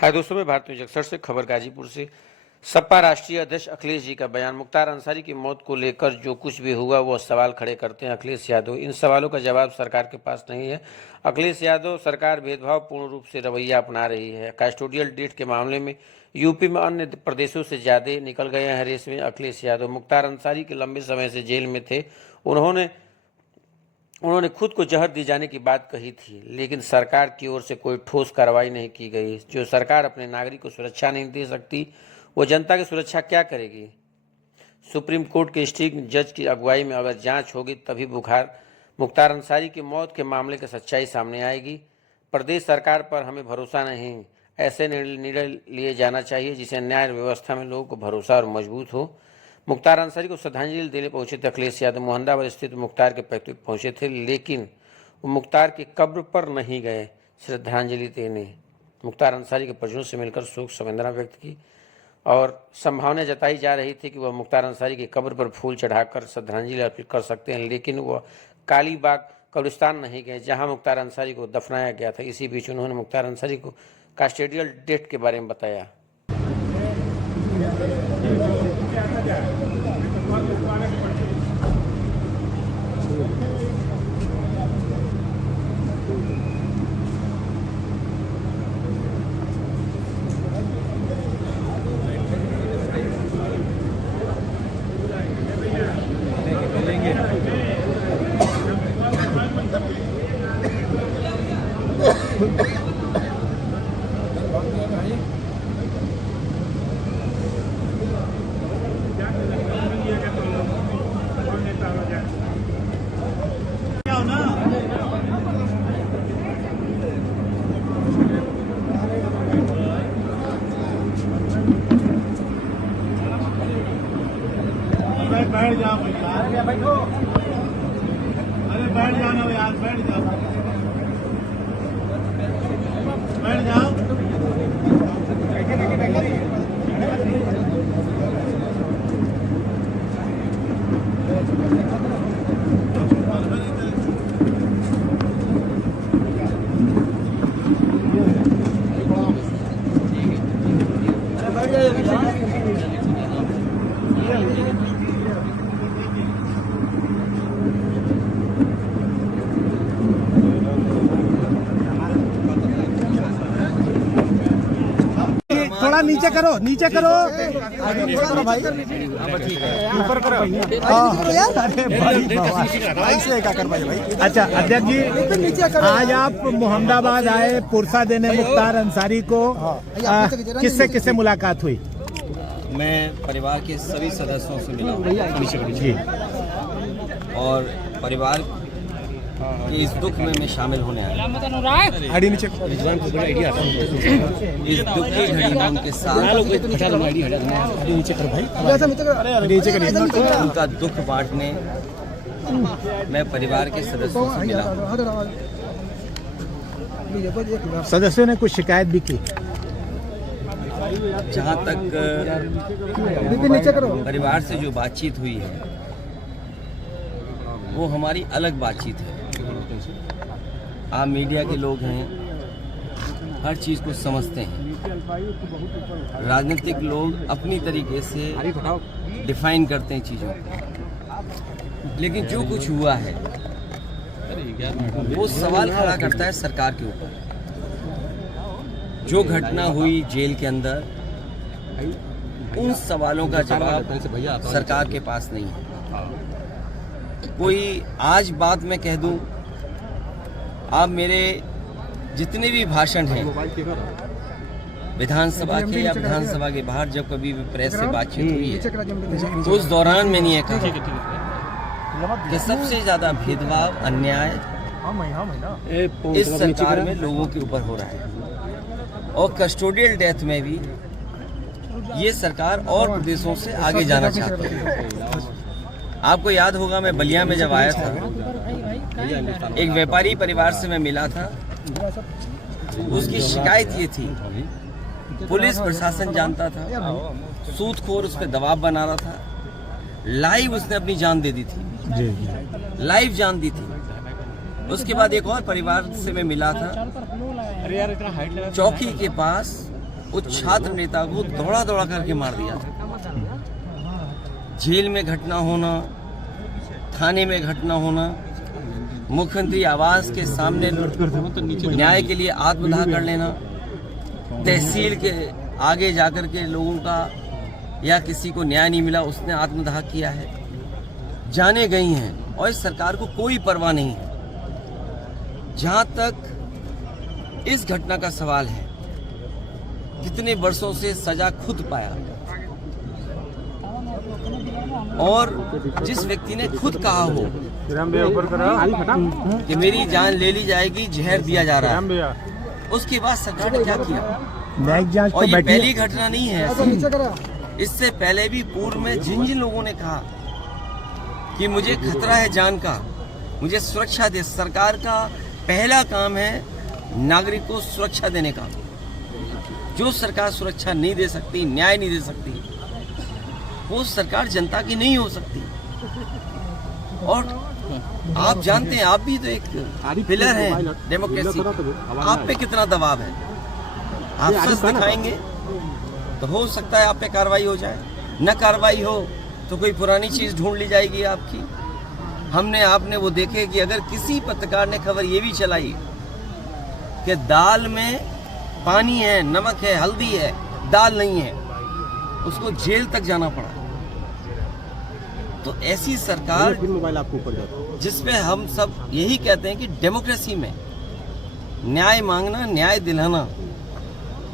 हाय दोस्तों, मैं भारत न्यूज 61 से खबर गाजीपुर से। सपा राष्ट्रीय अध्यक्ष अखिलेश जी का बयान। मुख्तार अंसारी की मौत को लेकर जो कुछ भी हुआ वो सवाल खड़े करते हैं अखिलेश यादव। इन सवालों का जवाब सरकार के पास नहीं है। अखिलेश यादव, सरकार भेदभावपूर्ण रूप से रवैया अपना रही है। कस्टोडियल डेट के मामले में यूपी में अन्य प्रदेशों से ज़्यादा निकल गए हैं रेस में अखिलेश यादव। मुख्तार अंसारी के लंबे समय से जेल में थे। उन्होंने खुद को जहर दी जाने की बात कही थी, लेकिन सरकार की ओर से कोई ठोस कार्रवाई नहीं की गई। जो सरकार अपने नागरिक को सुरक्षा नहीं दे सकती, वो जनता की सुरक्षा क्या करेगी। सुप्रीम कोर्ट के स्ट्रिंग जज की अगुवाई में अगर जांच होगी तभी मुख्तार अंसारी की मौत के मामले की सच्चाई सामने आएगी। प्रदेश सरकार पर हमें भरोसा नहीं। ऐसे निर्णय लिए जाना चाहिए जिसे न्याय व्यवस्था में लोगों को भरोसा और मजबूत हो। मुख्तार अंसारी को श्रद्धांजलि देने पहुंचे थे अखिलेश यादव। मोहम्मदाबाद स्थित मुख्तार के पैतृक पहुंचे थे, लेकिन वो मुख्तार की कब्र पर नहीं गए श्रद्धांजलि देने। मुख्तार अंसारी के परिजनों से मिलकर शोक संवेदना व्यक्त की और संभावना जताई जा रही थी कि वह मुख्तार अंसारी की कब्र पर फूल चढ़ाकर श्रद्धांजलि अर्पित कर सकते हैं, लेकिन वह कालीबाग कब्रिस्तान नहीं गए जहां मुख्तार अंसारी को दफनाया गया था। इसी बीच उन्होंने मुख्तार अंसारी को कस्टोडियल डेट के बारे में बताया। बैठ जाओ भैया, बैठो। अरे बैठ जाओ ना यार, बैठ जाओ, बैठ जाओ। थोड़ा नीचे करो, नीचे करो, भाई ऊपर करो। ऐसे क्या कर भाई। अच्छा अध्यक्ष जी, आज आप मोहम्मदाबाद आए पुरसा देने मुख्तार अंसारी को, किससे किससे मुलाकात हुई? मैं परिवार के सभी सदस्यों से मिला जी, और परिवार इस दुख में मैं शामिल होने आया। इस दुख की घड़ी में उनके साथ उनका दुख बांटने मैं परिवार के सदस्यों से मिला। सदस्यों ने कुछ शिकायत भी की। जहाँ तक परिवार से जो बातचीत हुई है वो हमारी अलग बातचीत है। आप मीडिया के लोग हैं, हर चीज़ को समझते हैं। राजनीतिक लोग अपनी तरीके से डिफाइन करते हैं चीज़ों को, लेकिन जो कुछ हुआ है वो सवाल खड़ा करता है सरकार के ऊपर। जो घटना हुई जेल के अंदर, उन सवालों का जवाब सरकार के पास नहीं है। कोई आज बात मैं कह दूं, आप मेरे जितने भी भाषण हैं विधानसभा के या विधानसभा के बाहर, जब कभी भी प्रेस से बातचीत हुई है तो उस दौरान मैंने ये कहा कि सबसे ज्यादा भेदभाव, अन्याय इस सरकार में लोगों के ऊपर हो रहा है, और कस्टोडियल डेथ में भी ये सरकार और प्रदेशों से आगे जाना चाहती है। आपको याद होगा, मैं बलिया में जब आया था, एक व्यापारी परिवार से मैं मिला था। उसकी शिकायत ये थी, पुलिस प्रशासन जानता था, सूदखोर उस पर दबाव बना रहा था, लाइव उसने अपनी जान दे दी थी, लाइव जान दी थी। उसके बाद एक और परिवार से मैं मिला था, चौकी के पास उस छात्र नेता को दौड़ा दौड़ा करके मार दिया था। जेल में घटना होना, थाने में घटना होना, मुख्यमंत्री आवास के सामने न्याय के लिए आत्मदाह कर लेना, तहसील के आगे जाकर के लोगों का या किसी को न्याय नहीं मिला उसने आत्मदाह किया है, जाने गई हैं और इस सरकार को कोई परवाह नहीं है। जहां तक इस घटना का सवाल है, कितने वर्षों से सजा खुद पाया और जिस व्यक्ति ने खुद कहा हो कि मेरी जान ले ली जाएगी, जहर दिया जा रहा है, उसके बाद सरकार ने क्या किया? और ये पहली घटना नहीं है ऐसी। इससे पहले भी पूर्व में जिन जिन लोगों ने कहा कि मुझे खतरा है जान का, मुझे सुरक्षा दे, सरकार का पहला काम है नागरिक को सुरक्षा देने का। जो सरकार सुरक्षा नहीं दे सकती, न्याय नहीं दे सकती, वो सरकार जनता की नहीं हो सकती। और आप जानते हैं, आप भी तो एक पिलर हैं डेमोक्रेसी, आप पे कितना दबाव है। आप सच दिखाएंगे तो हो सकता है आप पे कार्रवाई हो जाए, न कार्रवाई हो तो कोई पुरानी चीज ढूंढ ली जाएगी आपकी। हमने आपने वो देखे कि अगर किसी पत्रकार ने खबर ये भी चलाई कि दाल में पानी है, नमक है, हल्दी है, दाल नहीं है, उसको जेल तक जाना पड़ा। तो ऐसी सरकार जिसमें हम सब यही कहते हैं कि डेमोक्रेसी में न्याय मांगना, न्याय दिलाना,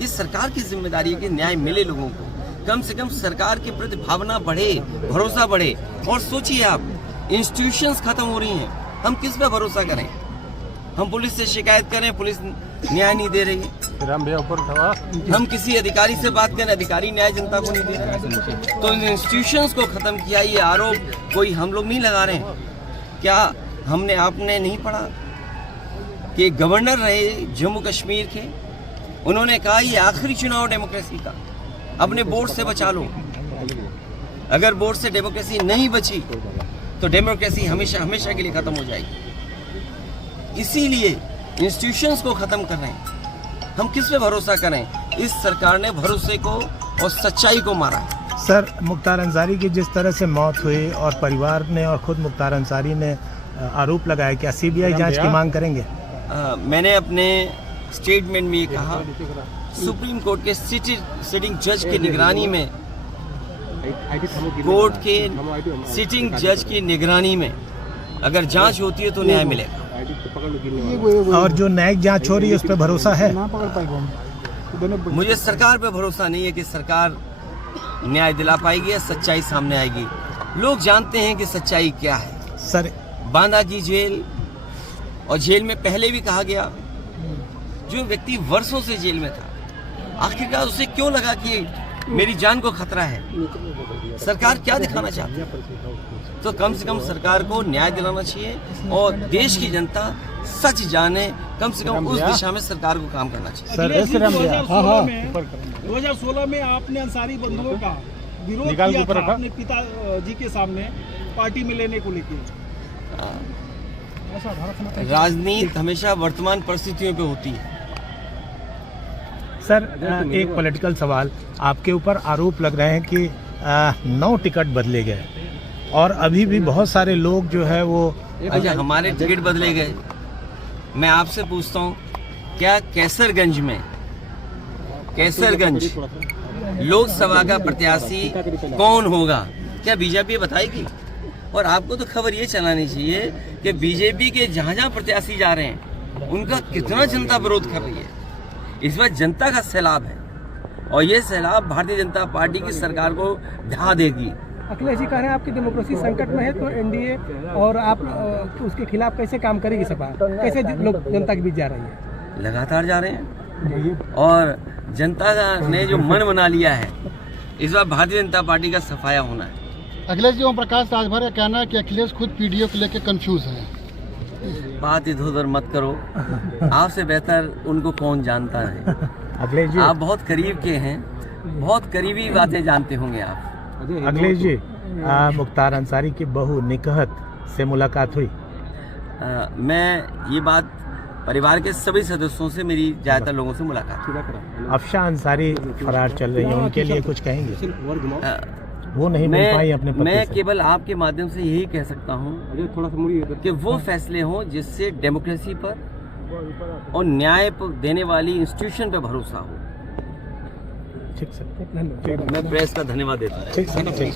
इस सरकार की जिम्मेदारी है कि न्याय मिले लोगों को। कम से कम सरकार के प्रति भावना बढ़े, भरोसा बढ़े। और सोचिए आप, इंस्टीट्यूशंस खत्म हो रही हैं, हम किस पे भरोसा करें? हम पुलिस से शिकायत करें, पुलिस न्याय नहीं दे रही है। हम किसी अधिकारी से बात करें, अधिकारी न्याय जनता को नहीं दे रहे। तो इन इंस्टीट्यूशंस को खत्म किया, ये आरोप कोई हम लोग नहीं लगा रहे हैं। क्या हमने आपने नहीं पढ़ा कि गवर्नर रहे जम्मू कश्मीर के, उन्होंने कहा ये आखिरी चुनाव डेमोक्रेसी का, अपने बोर्ड से बचा लो। अगर बोर्ड से डेमोक्रेसी नहीं बची तो डेमोक्रेसी हमेशा हमेशा के लिए खत्म हो जाएगी। इसीलिए इंस्टीट्यूशंस को खत्म कर रहे हैं। हम किस पे भरोसा करें? इस सरकार ने भरोसे को और सच्चाई को मारा है। सर, मुख्तार अंसारी की जिस तरह से मौत हुई और परिवार ने और खुद मुख्तार अंसारी ने आरोप लगाया, क्या सीबीआई जांच की मांग करेंगे? मैंने अपने स्टेटमेंट में ये कहा, सुप्रीम कोर्ट के सिटिंग जज की निगरानी में, कोर्ट के सिटिंग जज की निगरानी में अगर जांच होती है तो न्याय मिलेगा। और जो न्यायिक जांच हो रही है उस पर भरोसा है? मुझे सरकार पे भरोसा नहीं है कि सरकार न्याय दिला पाएगी या सच्चाई सामने आएगी। लोग जानते हैं कि सच्चाई क्या है। सर, बांदा की जेल, और जेल में पहले भी कहा गया, जो व्यक्ति वर्षों से जेल में था, आखिरकार उसे क्यों लगा कि मेरी जान को खतरा है? सरकार क्या दिखाना चाहती है? तो कम से कम सरकार को न्याय दिलाना चाहिए और देश की जनता सच जाने, कम से कम उस दिशा में सरकार को काम करना चाहिए। सर, 2016 में आपने अंसारी बंधुओं का विरोध किया था अपने पिताजी के सामने पार्टी में लेने को लेकर। राजनीति हमेशा वर्तमान परिस्थितियों पे होती है। सर, एक पॉलिटिकल सवाल, आपके ऊपर आरोप लग रहे हैं कि 9 टिकट बदले गए और अभी भी बहुत सारे लोग जो है वो, अच्छा, हमारे टिकट बदले गए। मैं आपसे पूछता हूँ, क्या कैसरगंज लोकसभा का प्रत्याशी कौन होगा? क्या बीजेपी बताएगी? और आपको तो खबर ये चलानी चाहिए कि बीजेपी के जहाँ जहाँ प्रत्याशी जा रहे हैं उनका कितना जनता विरोध कर रही है। इस बार जनता का सैलाब है और ये सैलाब भारतीय जनता पार्टी की सरकार को ढहा देगी। अखिलेश जी कह रहे हैं आपकी डेमोक्रेसी संकट में है, तो एनडीए और आप उसके खिलाफ कैसे काम करेगी सपा? कैसे लोग जनता के बीच जा रही है? लगातार जा रहे हैं और जनता ने जो मन बना लिया है, इस बार भारतीय जनता पार्टी का सफाया होना है। अखिलेश जी, ओम प्रकाश राजभर का कहना है कि अखिलेश खुद पीडीओ को लेकर कंफ्यूज है। बात इधर उधर मत करो, आपसे बेहतर उनको कौन जानता है। अखिलेश जी, आप बहुत करीब के हैं, बहुत करीबी बातें जानते होंगे आप। अखिलेश जी, मुख्तार अंसारी की बहू निकहत से मुलाकात हुई? मैं ये बात परिवार के सभी सदस्यों से, मेरी ज़्यादातर लोगों से मुलाकात। अफशा अंसारी फरार चल रही है, उनके लिए कुछ कहेंगे? वो नहीं मिल पाई अपने पति मैं से। केवल आपके माध्यम से यही कह सकता हूँ कि वो फैसले हों जिससे डेमोक्रेसी पर और न्याय देने वाली इंस्टीट्यूशन पर भरोसा हो। ठीक सर, मैं प्रेस का धन्यवाद देता हूँ। ठीक सर, ठीक।